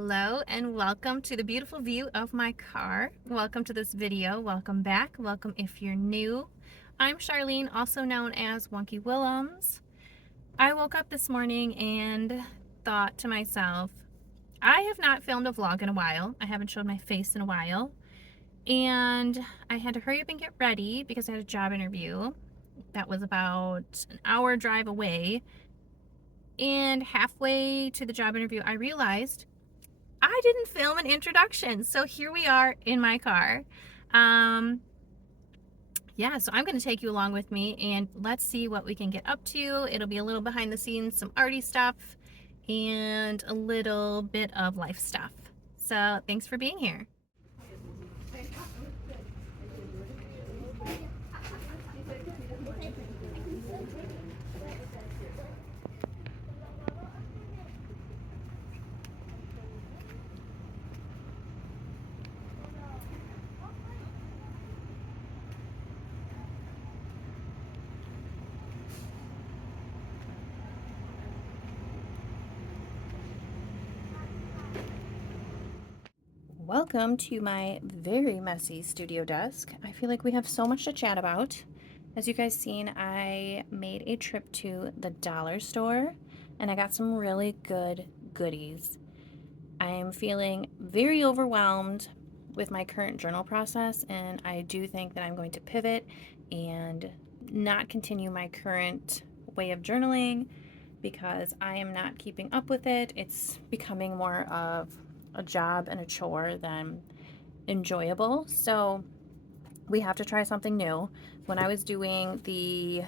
Hello and welcome to the beautiful view of my car. Welcome to this video. Welcome back. Welcome if you're new. I'm Charlene, also known as Wonky Willems. I woke up this morning and thought to myself, I have not filmed a vlog in a while. I haven't showed my face in a while. And I had to hurry up and get ready because I had a job interview. That was about an hour drive away. And halfway to the job interview, I realized I didn't film an introduction. So here we are in my car. Yeah, so I'm going to take you along with me and let's see what we can get up to. It'll be a little behind the scenes, some arty stuff, and a little bit of life stuff. So thanks for being here. Welcome to my very messy studio desk. I feel like we have so much to chat about. As you guys seen, I made a trip to the dollar store and I got some really good goodies. I'm feeling very overwhelmed with my current journal process, and I do think that I'm going to pivot and not continue my current way of journaling because I am not keeping up with it. It's becoming more of a job and a chore than enjoyable. So we have to try something new. When I was doing the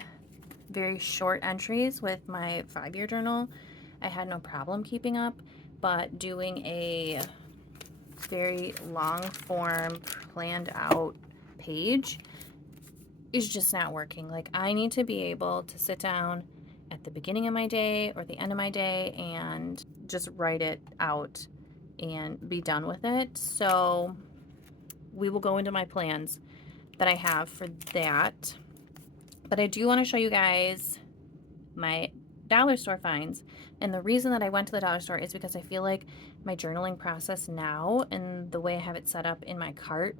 very short entries with my 5-year journal, I had no problem keeping up, but doing a very long form planned out page is just not working. Like, I need to be able to sit down at the beginning of my day or the end of my day and just write it out and be done with it. So we will go into my plans that I have for that. But I do want to show you guys my dollar store finds. And the reason that I went to the dollar store is because I feel like my journaling process now and the way I have it set up in my cart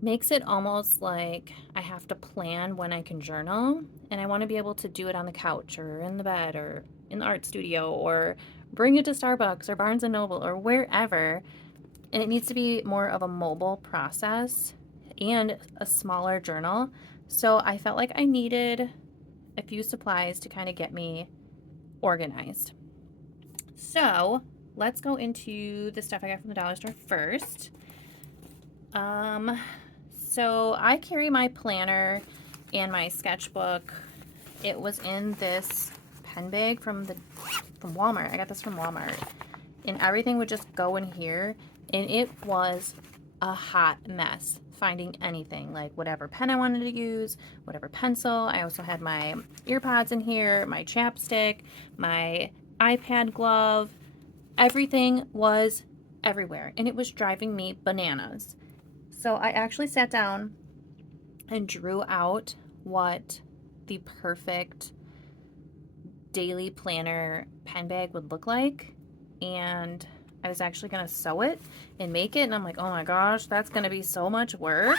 makes it almost like I have to plan when I can journal, and I want to be able to do it on the couch or in the bed or in the art studio or bring it to Starbucks or Barnes & Noble or wherever, and it needs to be more of a mobile process and a smaller journal. So I felt like I needed a few supplies to kind of get me organized. So let's go into the stuff I got from the dollar store first. So I carry my planner and my sketchbook. It was in this pen bag from Walmart. I got this from Walmart. And everything would just go in here, and it was a hot mess finding anything, like whatever pen I wanted to use, whatever pencil. I also had my earpods in here, my chapstick, my iPad glove. Everything was everywhere, and it was driving me bananas. So I actually sat down and drew out what the perfect daily planner pen bag would look like, and I was actually going to sew it and make it, and I'm like, oh my gosh, that's going to be so much work.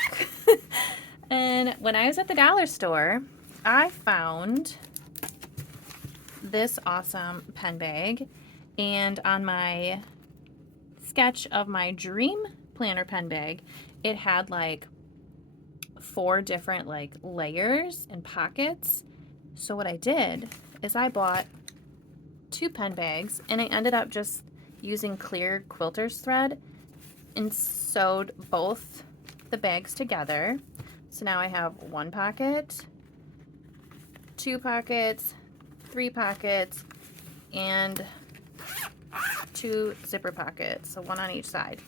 And when I was at the dollar store, I found this awesome pen bag, and on my sketch of my dream planner pen bag, it had like 4 different like layers and pockets. So what I did is I bought 2 pen bags, and I ended up just using clear quilter's thread and sewed both the bags together. So now I have 1 pocket, 2 pockets, 3 pockets, and 2 zipper pockets, so 1 on each side.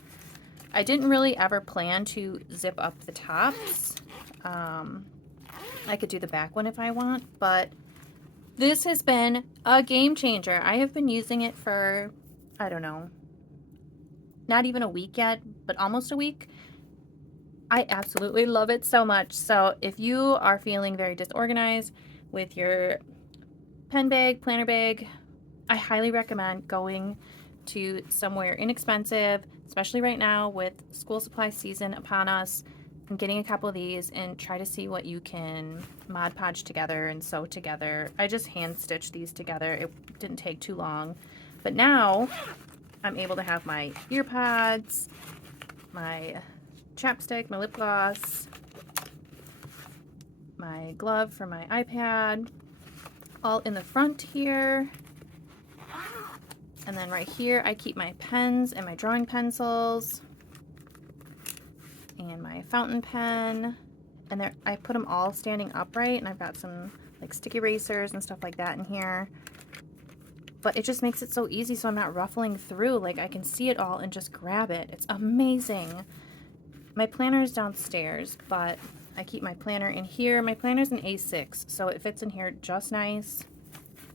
I didn't really ever plan to zip up the tops. I could do the back one if I want, but this has been a game changer. I have been using it for, I don't know, not even a week yet, but almost a week. I absolutely love it so much. So if you are feeling very disorganized with your pen bag, planner bag, I highly recommend going to somewhere inexpensive, especially right now with school supply season upon us, and getting a couple of these and try to see what you can Mod Podge together and sew together. I just hand stitched these together. It didn't take too long. But now I'm able to have my ear pods, my chapstick, my lip gloss, my glove for my iPad, all in the front here. And then right here I keep my pens and my drawing pencils and my fountain pen. And there, I put them all standing upright, and I've got some like sticky erasers and stuff like that in here. But it just makes it so easy, so I'm not ruffling through. Like, I can see it all and just grab it. It's amazing. My planner is downstairs, but I keep my planner in here. My planner's an A6, so it fits in here just nice.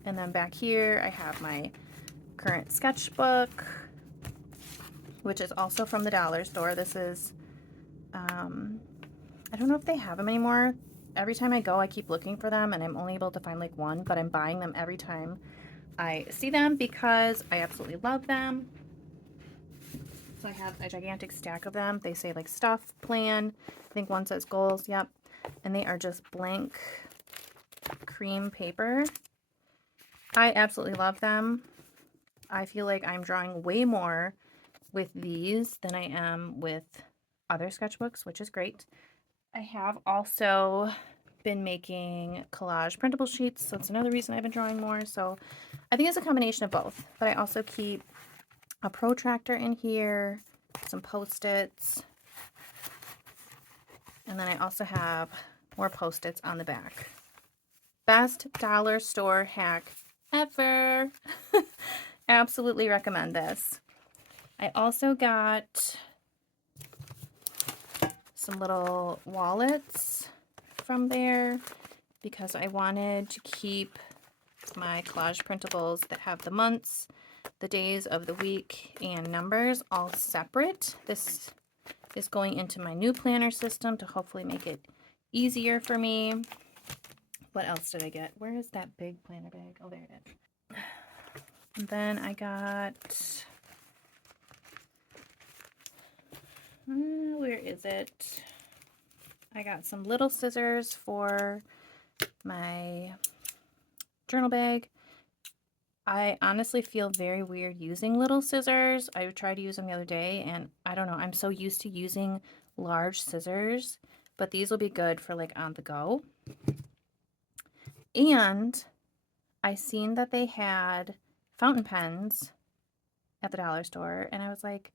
And then back here I have my current sketchbook, which is also from the dollar store. This is, I don't know if they have them anymore. Every time I go, I keep looking for them, and I'm only able to find like one, but I'm buying them every time I see them because I absolutely love them. So I have a gigantic stack of them. They say like stuff, plan. I think one says goals. Yep. And they are just blank cream paper. I absolutely love them. I feel like I'm drawing way more with these than I am with other sketchbooks, which is great. I have also been making collage printable sheets, so it's another reason I've been drawing more. So I think it's a combination of both, but I also keep a protractor in here, some Post-its, and then I also have more Post-its on the back. Best dollar store hack ever. Absolutely recommend this. I also got some little wallets from there because I wanted to keep my collage printables that have the months, the days of the week, and numbers all separate. This is going into my new planner system to hopefully make it easier for me. What else did I get? Where is that big planner bag? Oh, there it is. And then I got, where is it? I got some little scissors for my journal bag. I honestly feel very weird using little scissors. I tried to use them the other day, and I don't know, I'm so used to using large scissors, but these will be good for like on the go. And I seen that they had fountain pens at the dollar store, and I was like,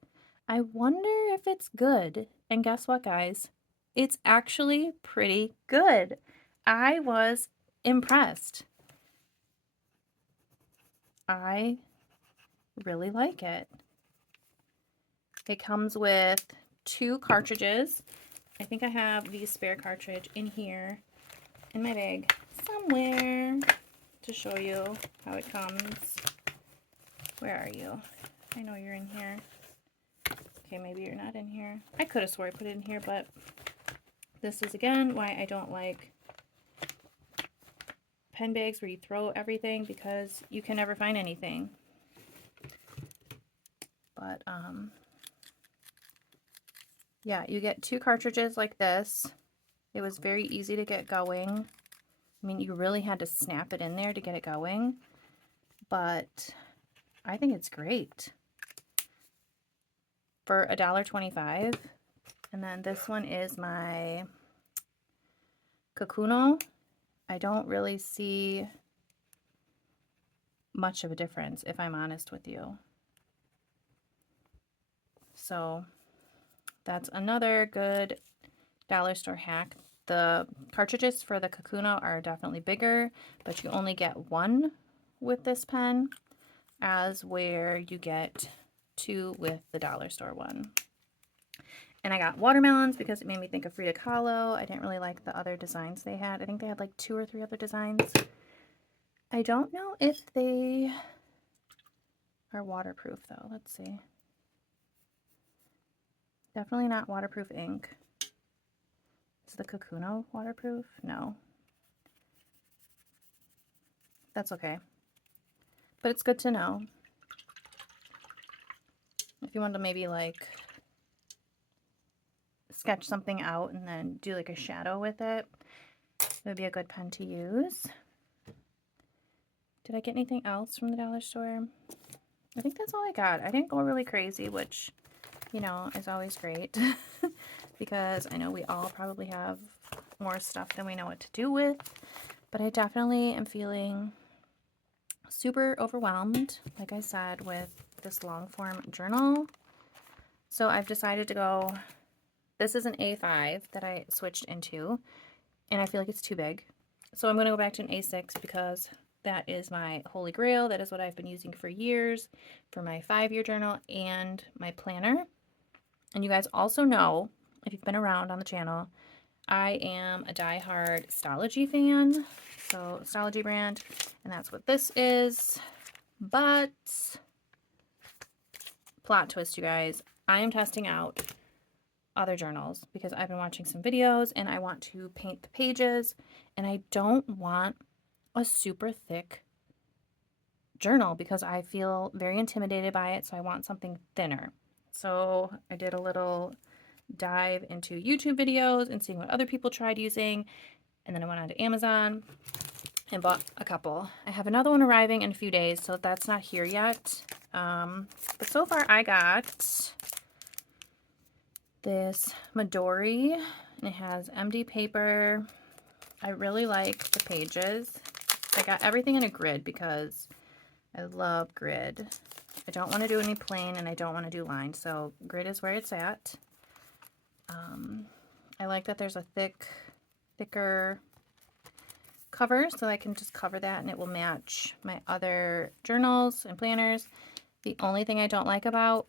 I wonder if it's good. And guess what, guys? It's actually pretty good. I was impressed. I really like it. It comes with 2 cartridges. I think I have the spare cartridge in here in my bag somewhere to show you how it comes. Where are you? I know you're in here. Okay, maybe you're not in here. I could have swore I put it in here, but this is again why I don't like pen bags where you throw everything, because you can never find anything. But yeah, you get 2 cartridges like this. It was very easy to get going. I mean, you really had to snap it in there to get it going, but I think it's great for $1.25. And then this one is my Kakuno. I don't really see much of a difference, if I'm honest with you. So that's another good dollar store hack. The cartridges for the Kakuno are definitely bigger, but you only get 1 with this pen, as where you get 2 with the dollar store one. And I got watermelons because it made me think of Frida Kahlo. I didn't really like the other designs they had. I think they had like 2 or 3 other designs. I don't know if they are waterproof though. Let's see. Definitely not waterproof ink. Is the Kakuno waterproof? No. That's okay. But it's good to know. if you want to maybe like sketch something out and then do like a shadow with it, it would be a good pen to use. Did I get anything else from the dollar store? I think that's all I got. I didn't go really crazy, which, you know, is always great because I know we all probably have more stuff than we know what to do with, but I definitely am feeling super overwhelmed, like I said, with this long form journal. So I've decided to go, this is an A5 that I switched into, and I feel like it's too big. So I'm going to go back to an A6 because that is my holy grail. That is what I've been using for years for my 5-year journal and my planner. And you guys also know, if you've been around on the channel, I am a diehard Stalogy fan. So Stalogy brand, and that's what this is. But plot twist, you guys, I am testing out other journals because I've been watching some videos and I want to paint the pages, and I don't want a super thick journal because I feel very intimidated by it, so I want something thinner. So I did a little dive into YouTube videos and seeing what other people tried using, and then I went on to Amazon and bought a couple. I have another one arriving in a few days, so that's not here yet. But so far I got this Midori, and it has MD paper. I really like the pages. I got everything in a grid because I love grid. I don't want to do any plain and I don't want to do lines, so grid is where it's at. I like that there's a thicker cover, so I can just cover that and it will match my other journals and planners. The only thing I don't like about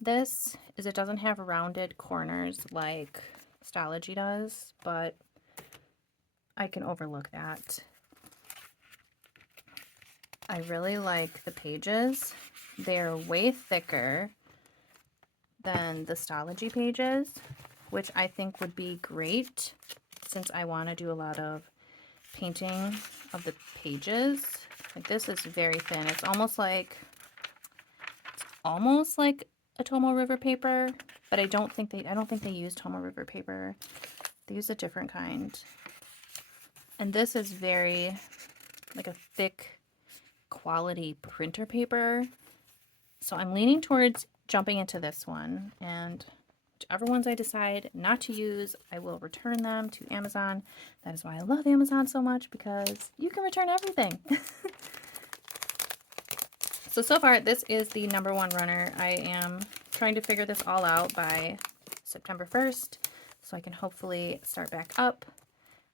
this is it doesn't have rounded corners like Stalogy does, but I can overlook that. I really like the pages. They're way thicker than the Stalogy pages, which I think would be great since I want to do a lot of painting of the pages. Like, this is very thin. It's almost like a Tomo River paper, but I don't think they use Tomo River paper. They use a different kind. And this is very like a thick quality printer paper. So I'm leaning towards jumping into this one, and whichever ones I decide not to use, I will return them to Amazon. That is why I love Amazon so much, because you can return everything. So far, this is the #1 runner. I am trying to figure this all out by September 1st, so I can hopefully start back up.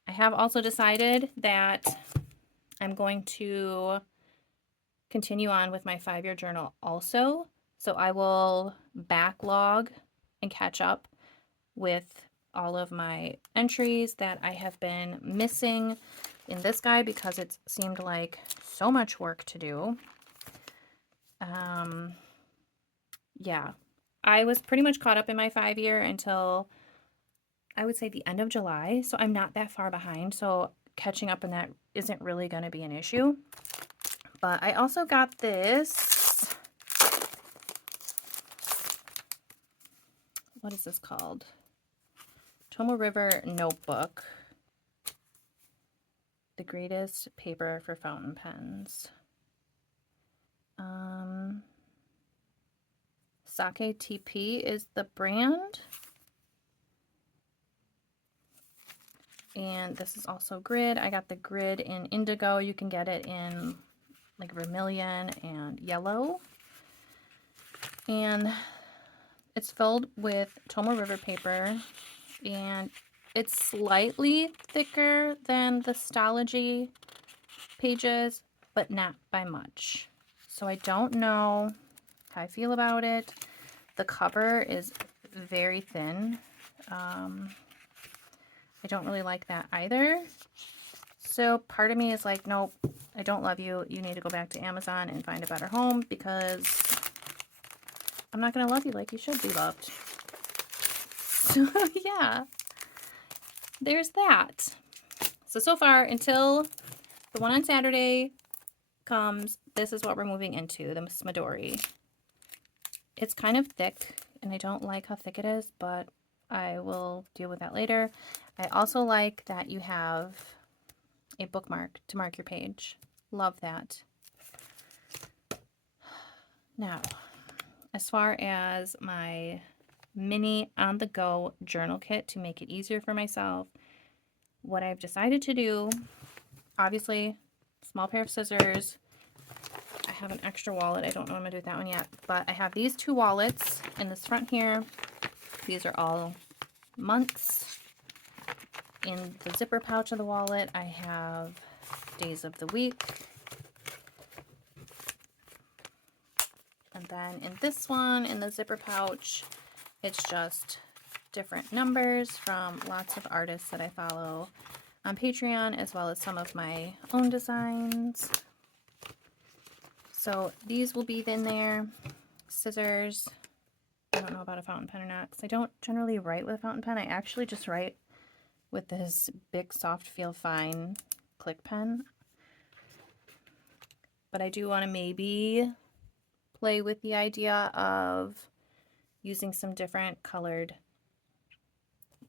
I have also decided that I'm going to continue on with my 5-year journal also. So I will backlog and catch up with all of my entries that I have been missing in this guide because it seemed like so much work to do. Yeah, I was pretty much caught up in my 5-year until I would say the end of July. So I'm not that far behind. So catching up in that isn't really going to be an issue. But I also got this. What is this called? Tomo River Notebook. The greatest paper for fountain pens. Sake TP is the brand. And this is also grid. I got the grid in indigo. You can get it in like vermilion and yellow. And it's filled with Tomo River paper, and it's slightly thicker than the Stalogy pages, but not by much. So I don't know how I feel about it. The cover is very thin. I don't really like that either. So part of me is like, nope, I don't love you. You need to go back to Amazon and find a better home, because I'm not going to love you like you should be loved. So yeah, there's that. So far, until the one on Saturday comes, this is what we're moving into, the Midori. It's kind of thick, and I don't like how thick it is, but I will deal with that later. I also like that you have a bookmark to mark your page. Love that. Now, as far as my mini on-the-go journal kit to make it easier for myself, what I've decided to do, obviously, small pair of scissors. I have an extra wallet. I don't know what I'm going to do with that one yet, but I have these two wallets in this front here. These are all months. In the zipper pouch of the wallet, I have days of the week. And then in this one, in the zipper pouch, it's just different numbers from lots of artists that I follow on Patreon, as well as some of my own designs. So these will be in there. Scissors. I don't know about a fountain pen or not, because I don't generally write with a fountain pen. I actually just write with this big soft feel fine click pen. But I do want to maybe play with the idea of using some different colored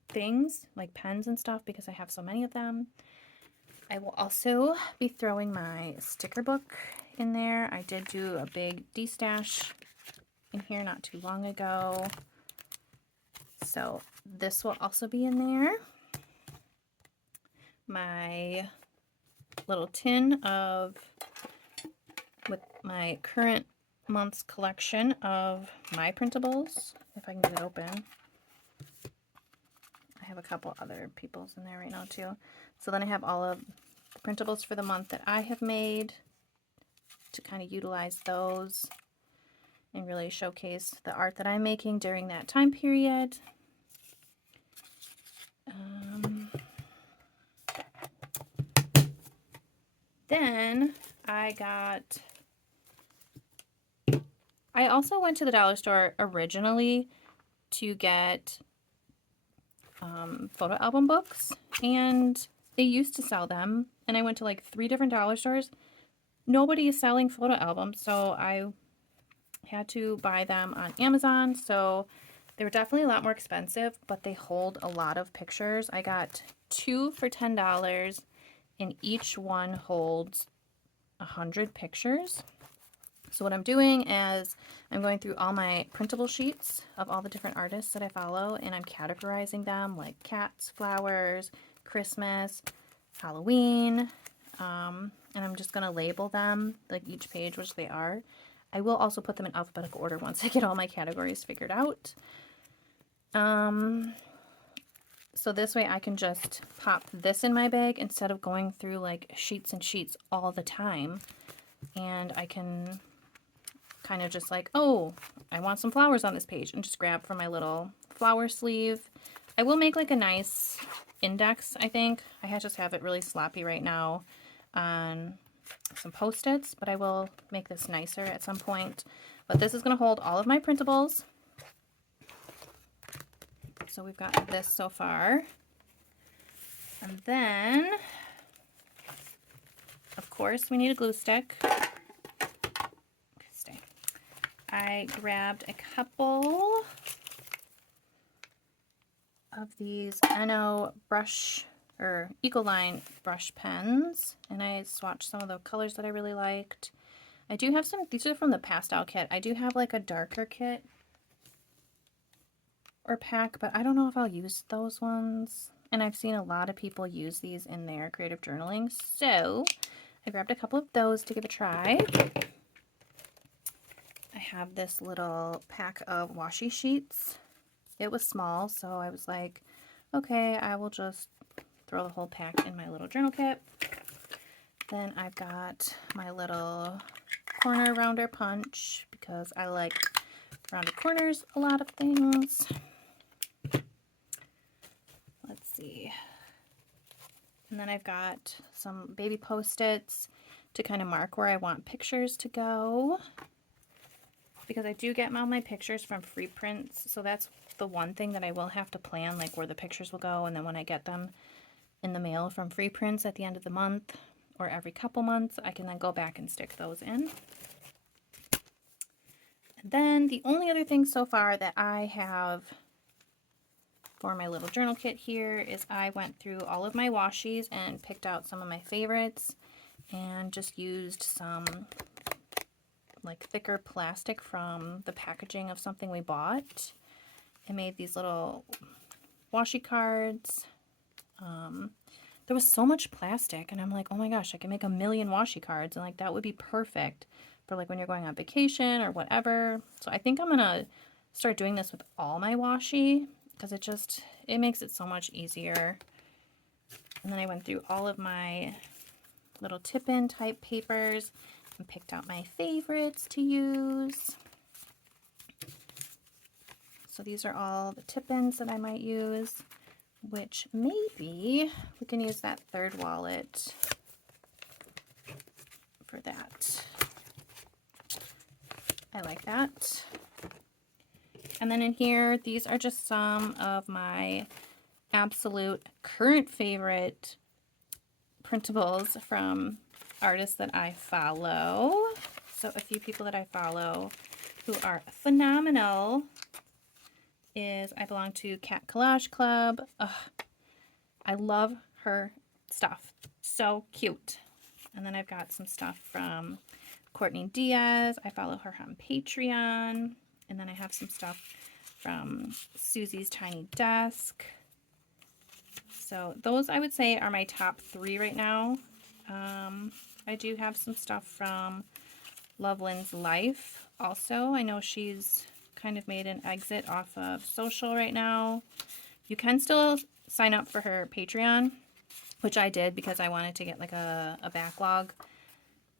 things like pens and stuff, because I have so many of them. I will also be throwing my sticker book in there. I did do a big destash in here not too long ago, so this will also be in there. My little tin of with my current month's collection of my printables, if I can get it open. I have a couple other people's in there right now too. So then I have all of the printables for the month that I have made to kind of utilize those and really showcase the art that I'm making during that time period. Then I also went to the dollar store originally to get photo album books, and they used to sell them, and I went to like 3 different dollar stores. Nobody is selling photo albums, so I had to buy them on Amazon. So they were definitely a lot more expensive, but they hold a lot of pictures. I got 2 for $10, and each one holds 100 pictures. So what I'm doing is I'm going through all my printable sheets of all the different artists that I follow, and I'm categorizing them like cats, flowers, Christmas, Halloween, and I'm just going to label them, like each page, which they are. I will also put them in alphabetical order once I get all my categories figured out. So this way I can just pop this in my bag instead of going through like sheets and sheets all the time. And I can kind of just like, oh, I want some flowers on this page, and just grab from my little flower sleeve. I will make like a nice index, I think. I just have it really sloppy right now on some Post-its, but I will make this nicer at some point. But this is going to hold all of my printables. So we've got this so far. And then, of course, we need a glue stick. Stay. I grabbed a couple of these NO brush or Ecoline brush pens, and I swatched some of the colors that I really liked. I do have some, these are from the pastel kit. I do have like a darker kit or pack, but I don't know if I'll use those ones. And I've seen a lot of people use these in their creative journaling, so I grabbed a couple of those to give a try. I have this little pack of washi sheets. It was small, so I was like, okay, I will just throw the whole pack in my little journal kit. Then I've got my little corner rounder punch, because I like rounded corners a lot of things. Let's see. And then I've got some baby Post-its to kind of mark where I want pictures to go, because I do get all my pictures from free prints, so that's the one thing that I will have to plan, like where the pictures will go, and then when I get them in the mail from free prints at the end of the month or every couple months, I can then go back and stick those in. Then the only other thing so far that I have for my little journal kit here is I went through all of my washies and picked out some of my favorites and just used some like thicker plastic from the packaging of something we bought and made these little washi cards. There was so much plastic and I'm like, oh my gosh, I can make a million washi cards, and like that would be perfect for like when you're going on vacation or whatever. So I think I'm gonna start doing this with all my washi because it makes it so much easier. And then I went through all of my little tip-in type papers and picked out my favorites to use. So these are all the tip-ins that I might use, which maybe we can use that third wallet for that. I like that. And then in here, these are just some of my absolute current favorite printables from artists that I follow. So a few people that I follow who are phenomenal is I belong to Cat Collage Club. Ugh, I love her stuff. So cute. And then I've got some stuff from Courtney Diaz. I follow her on Patreon. And then I have some stuff from Susie's Tiny Desk. So those I would say are my top 3 right now. I do have some stuff from Loveland's Life also. I know she's kind of made an exit off of social right now. You can still sign up for her Patreon, which I did because I wanted to get like a backlog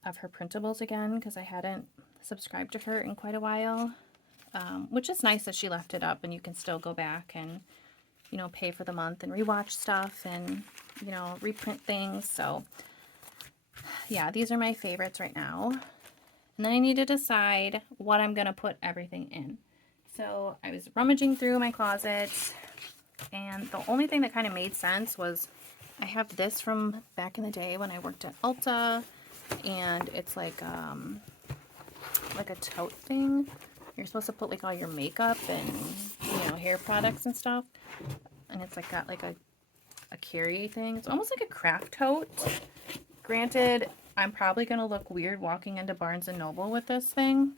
of her printables again because I hadn't subscribed to her in quite a while. Which is nice that she left it up and you can still go back and, you know, pay for the month and rewatch stuff and, you know, reprint things. So yeah, these are my favorites right now. And then I need to decide what I'm going to put everything in. So I was rummaging through my closet and the only thing that kind of made sense was I have this from back in the day when I worked at Ulta, and it's like a tote thing. You're supposed to put like all your makeup and, you know, hair products and stuff. And it's like got like a carry thing. It's almost like a craft tote. Granted, I'm probably going to look weird walking into Barnes & Noble with this thing.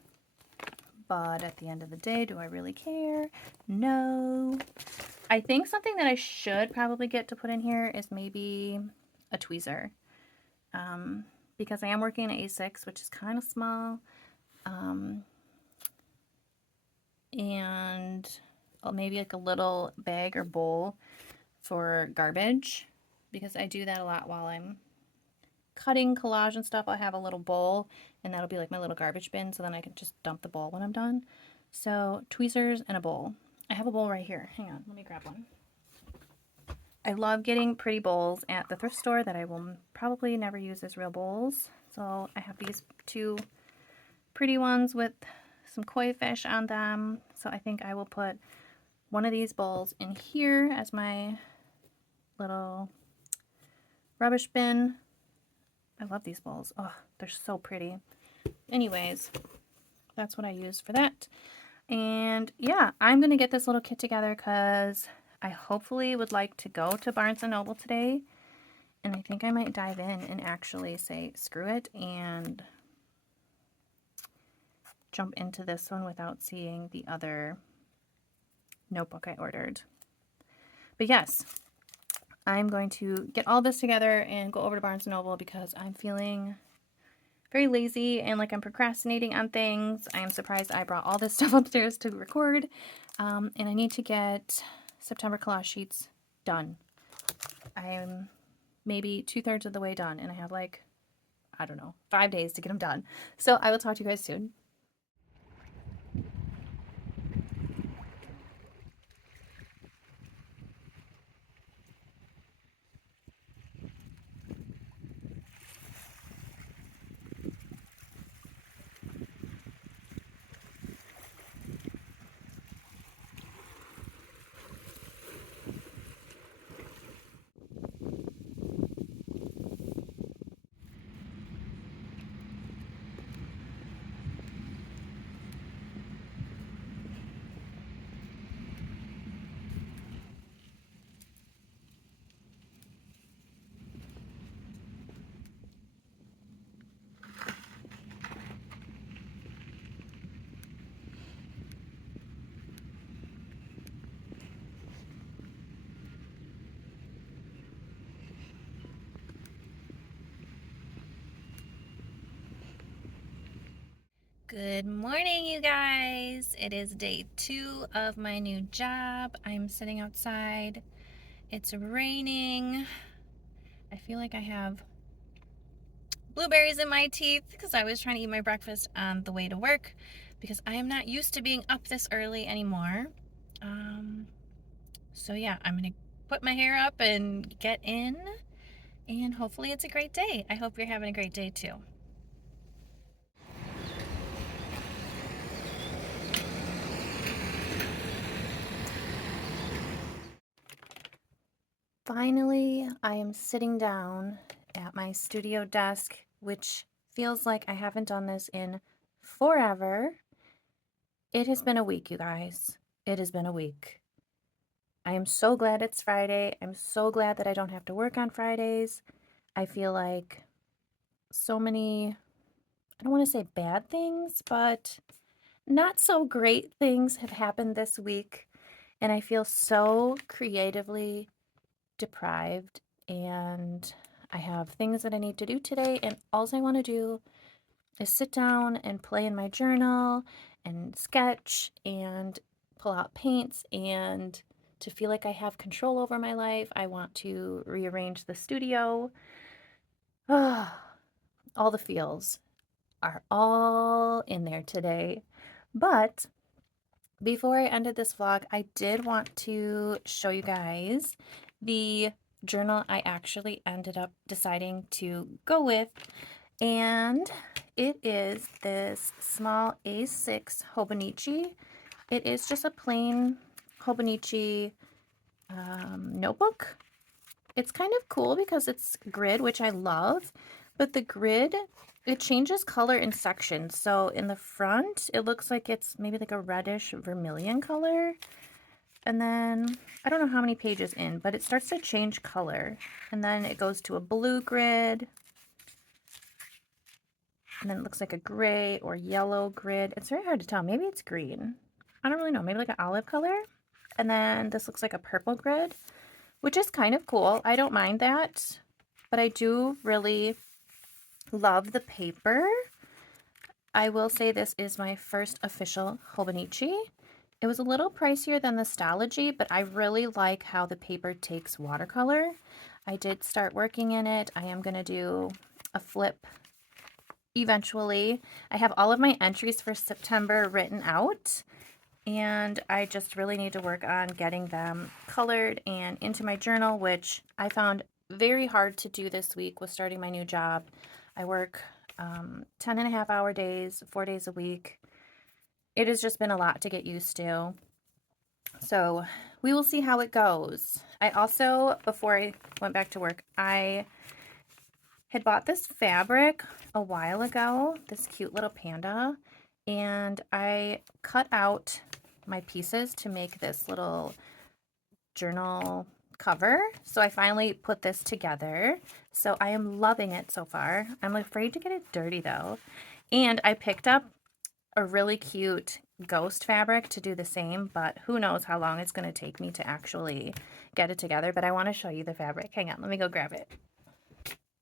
But at the end of the day, do I really care? No. I think something that I should probably get to put in here is maybe a tweezer. Because I am working at A6, which is kind of small. And maybe like a little bag or bowl for garbage, because I do that a lot while I'm cutting collage and stuff. I have a little bowl and that'll be like my little garbage bin, so then I can just dump the bowl when I'm done. So tweezers and a bowl. I have a bowl right here. Hang on, let me grab one. I love getting pretty bowls at the thrift store that I will probably never use as real bowls. So I have these 2 pretty ones with some koi fish on them. So I think I will put one of these bowls in here as my little rubbish bin. I love these bowls. Oh, they're so pretty. Anyways, that's what I use for that. And yeah, I'm going to get this little kit together because I hopefully would like to go to Barnes & Noble today. And I think I might dive in and actually say, screw it, and jump into this one without seeing the other notebook I ordered. But yes, I'm going to get all this together and go over to Barnes & Noble because I'm feeling very lazy and like I'm procrastinating on things. I am surprised I brought all this stuff upstairs to record. And I need to get September collage sheets done. I am maybe 2/3 of the way done and I have like, I don't know, 5 days to get them done. So I will talk to you guys soon. Good morning, you guys. It is day 2 of my new job. I'm sitting outside. It's raining. I feel like I have blueberries in my teeth because I was trying to eat my breakfast on the way to work because I am not used to being up this early anymore. So yeah, I'm gonna put my hair up and get in, and hopefully it's a great day. I hope you're having a great day too. Finally, I am sitting down at my studio desk, which feels like I haven't done this in forever. It has been a week, you guys. It has been a week. I am so glad it's Friday. I'm so glad that I don't have to work on Fridays. I feel like so many, I don't want to say bad things, but not so great things have happened this week. And I feel so creatively deprived, and I have things that I need to do today, and all I want to do is sit down and play in my journal and sketch and pull out paints and to feel like I have control over my life. I want to rearrange the studio. All the feels are all in there today. But before I ended this vlog, I did want to show you guys the journal I actually ended up deciding to go with, and it is this small A6 Hobonichi. It is just a plain Hobonichi notebook. It's kind of cool because it's grid, which I love, but the grid, it changes color in sections. So in the front, it looks like it's maybe like a reddish vermilion color. And then, I don't know how many pages in, but it starts to change color. And then it goes to a blue grid. And then it looks like a gray or yellow grid. It's very hard to tell. Maybe it's green. I don't really know. Maybe like an olive color. And then this looks like a purple grid, which is kind of cool. I don't mind that, but I do really love the paper. I will say this is my first official Hobonichi. It was a little pricier than the Stalogy, but I really like how the paper takes watercolor. I did start working in it. I am going to do a flip eventually. I have all of my entries for September written out, and I just really need to work on getting them colored and into my journal, which I found very hard to do this week with starting my new job. I work 10.5-hour days, 4 days a week. It has just been a lot to get used to. So we will see how it goes. I also, before I went back to work, I had bought this fabric a while ago, this cute little panda, and I cut out my pieces to make this little journal cover. So I finally put this together. So I am loving it so far. I'm afraid to get it dirty though. And I picked up a really cute ghost fabric to do the same, but who knows how long it's going to take me to actually get it together. But I want to show you the fabric. Hang on, let me go grab it.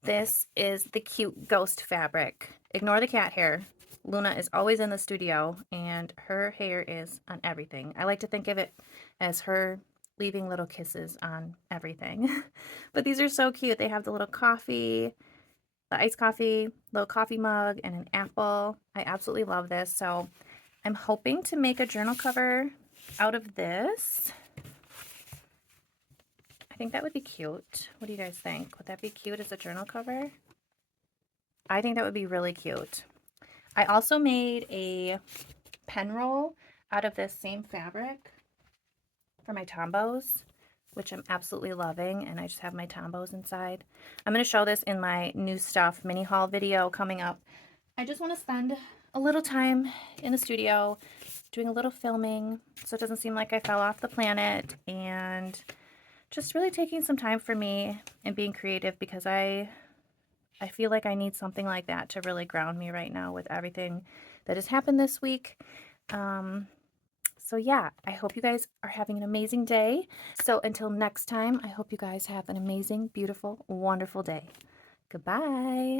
This is the cute ghost fabric. Ignore the cat hair. Luna is always in the studio and her hair is on everything. I like to think of it as her leaving little kisses on everything. But these are so cute. They have the little coffee, the iced coffee, little coffee mug, and an apple. I absolutely love this. So I'm hoping to make a journal cover out of this. I think that would be cute. What do you guys think? Would that be cute as a journal cover? I think that would be really cute. I also made a pen roll out of this same fabric for my Tombos, which I'm absolutely loving, and I just have my Tombos inside. I'm going to show this in my new stuff mini haul video coming up. I just want to spend a little time in the studio doing a little filming so it doesn't seem like I fell off the planet, and just really taking some time for me and being creative, because I feel like I need something like that to really ground me right now with everything that has happened this week. So yeah, I hope you guys are having an amazing day. So until next time, I hope you guys have an amazing, beautiful, wonderful day. Goodbye.